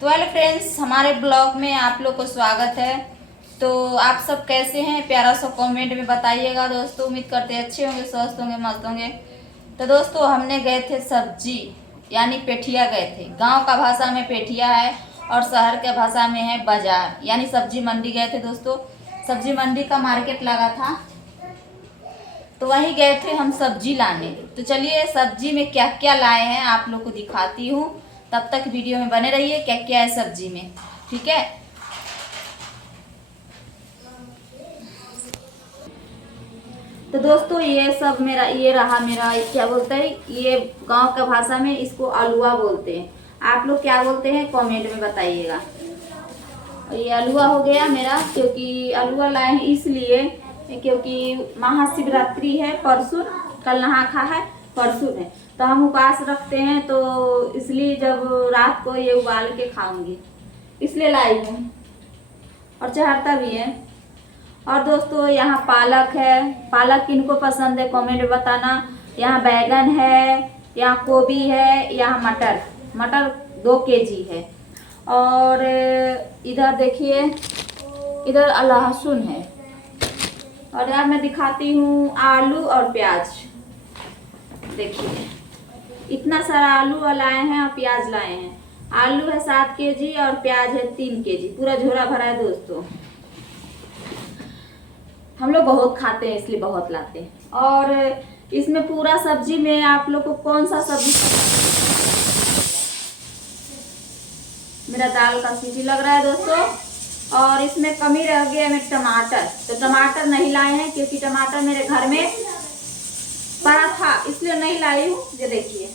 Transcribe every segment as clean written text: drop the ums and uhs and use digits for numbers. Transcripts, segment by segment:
तो hello friends, हमारे blog में आप लोग को स्वागत है। तो आप सब कैसे हैं? प्यारा सा कमेंट में बताइएगा दोस्तों। उम्मीद करते हैं अच्छे होंगे, स्वस्थ होंगे, मस्त होंगे। तो दोस्तों हमने गए थे सब्जी यानी पेठिया गए थे। गांव का भाषा में पेठिया है और शहर के भाषा में है बाजार यानी सब्जी मंडी गए थे दोस्तों। सब्जी मंडी का मार्केट लगा था तो वहीं गए थे हम सब्जी लाने। तो चलिए सब्जी में क्या क्या लाए हैं आप लोग को दिखाती हूँ। तब तक वीडियो में बने रहिए क्या क्या है सब्जी में, ठीक है। तो दोस्तों ये सब ये रहा मेरा क्या बोलते हैं, ये गांव का भाषा में इसको अलुआ बोलते हैं। आप लोग क्या बोलते हैं कमेंट में बताइएगा। और ये अलुआ हो गया मेरा, क्योंकि अलुआ लाए हैं इसलिए क्योंकि महाशिवरात्रि है परसों, कल नहा खा है, परसों है तो हम उपवास रखते हैं। तो इसलिए जब रात को ये उबाल के खाऊंगी इसलिए लाई हूँ, और चढ़ता भी है। और दोस्तों यहाँ पालक है, पालक किनको पसंद है कमेंट में बताना। यहाँ बैगन है, यहाँ गोभी है, यहाँ मटर, मटर 2 केजी है। और इधर देखिए, इधर लहसुन है। और यार मैं दिखाती हूँ आलू और प्याज। देखिए इतना सारा आलू लाए हैं और प्याज लाए हैं। आलू है 7 केजी और प्याज है 3 केजी, पूरा झोला भरा है दोस्तों। हम लोग बहुत खाते हैं इसलिए बहुत लाते हैं। और इसमें पूरा सब्जी में आप लोग को कौन सा सब्जी मेरा दाल का सीटी लग रहा है दोस्तों। और इसमें कमी रह गया में टमाटर, तो टमाटर नहीं लाए हैं क्योंकि टमाटर मेरे घर में पड़ा था इसलिए नहीं लाई हूँ। ये देखिए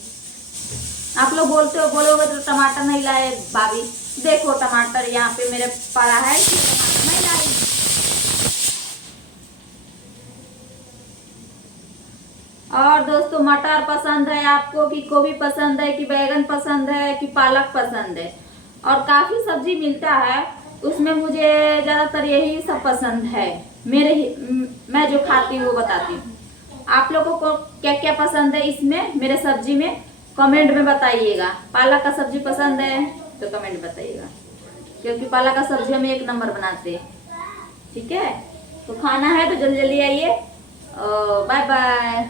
आप लोग बोलोगे तो टमाटर नहीं लाए भाभी, देखो टमाटर यहाँ पे मेरे पड़ा है, टमाटर नहीं लाई। और दोस्तों मटर पसंद है आपको कि गोभी पसंद है कि बैगन पसंद है कि पालक पसंद है। और काफ़ी सब्जी मिलता है उसमें मुझे ज़्यादातर यही सब पसंद है। मैं जो खाती हूँ वो बताती हूँ। आप लोगों को क्या क्या पसंद है इसमें मेरे सब्जी में कमेंट में बताइएगा। पालक का सब्जी पसंद है तो कमेंट बताइएगा, क्योंकि पालक का सब्जी हम 1 नंबर बनाते हैं, ठीक है। तो खाना है तो जल्दी जल्दी आइए। Bye bye.